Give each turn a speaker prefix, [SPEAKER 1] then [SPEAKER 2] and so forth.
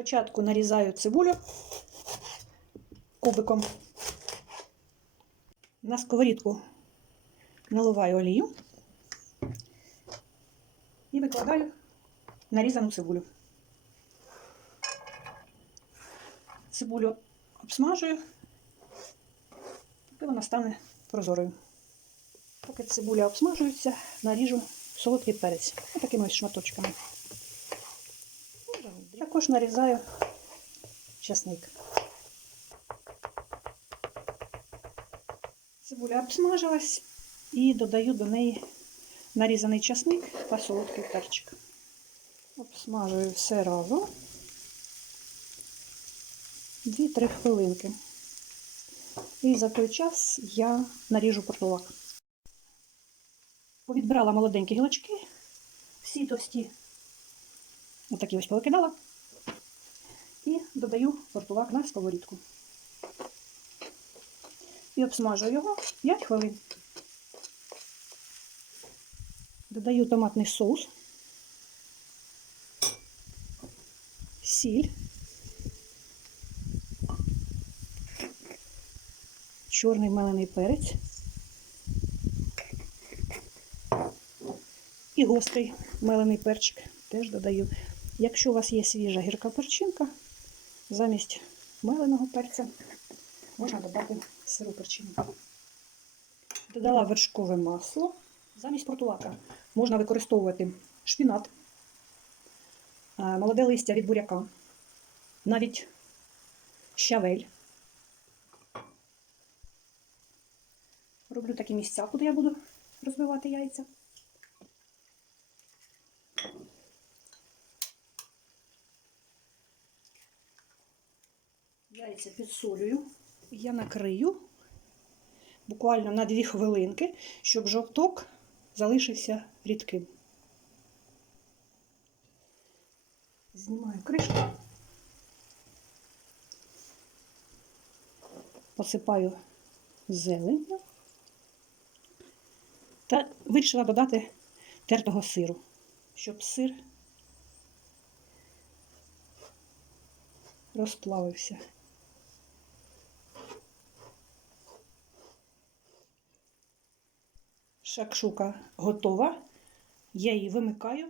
[SPEAKER 1] Спочатку нарізаю цибулю кубиком. На сковорідку наливаю олію і викладаю нарізану цибулю. Цибулю обсмажую, поки вона стане прозорою. Поки цибуля обсмажується, наріжу солодкий перець такими ось шматочками. Також нарізаю часник. Цибуля обсмажилась і додаю до неї нарізаний часник та солодкий перчик. Обсмажую все разом 2-3 хвилинки. І за той час я наріжу портулак. Повідбирала молоденькі гілочки, всі товсті, отакі ось повикидала. І додаю портулак на сковорідку. І обсмажую його 5 хвилин. Додаю томатний соус, сіль, чорний мелений перець і гострий мелений перчик теж додаю. Якщо у вас є свіжа гірка перчинка, замість меленого перця можна додати сиру перчинку. Додала вершкове масло. Замість портулака можна використовувати шпінат, е, молоде листя від буряка, навіть щавель. Роблю такі місця, куди я буду розбивати яйця. Яйця підсолюю. Я накрию буквально на 2 хвилинки, щоб жовток залишився рідким. Знімаю кришку, посипаю зеленню та вирішила додати тертого сиру, щоб сир розплавився. Шакшука готова. Я її вимикаю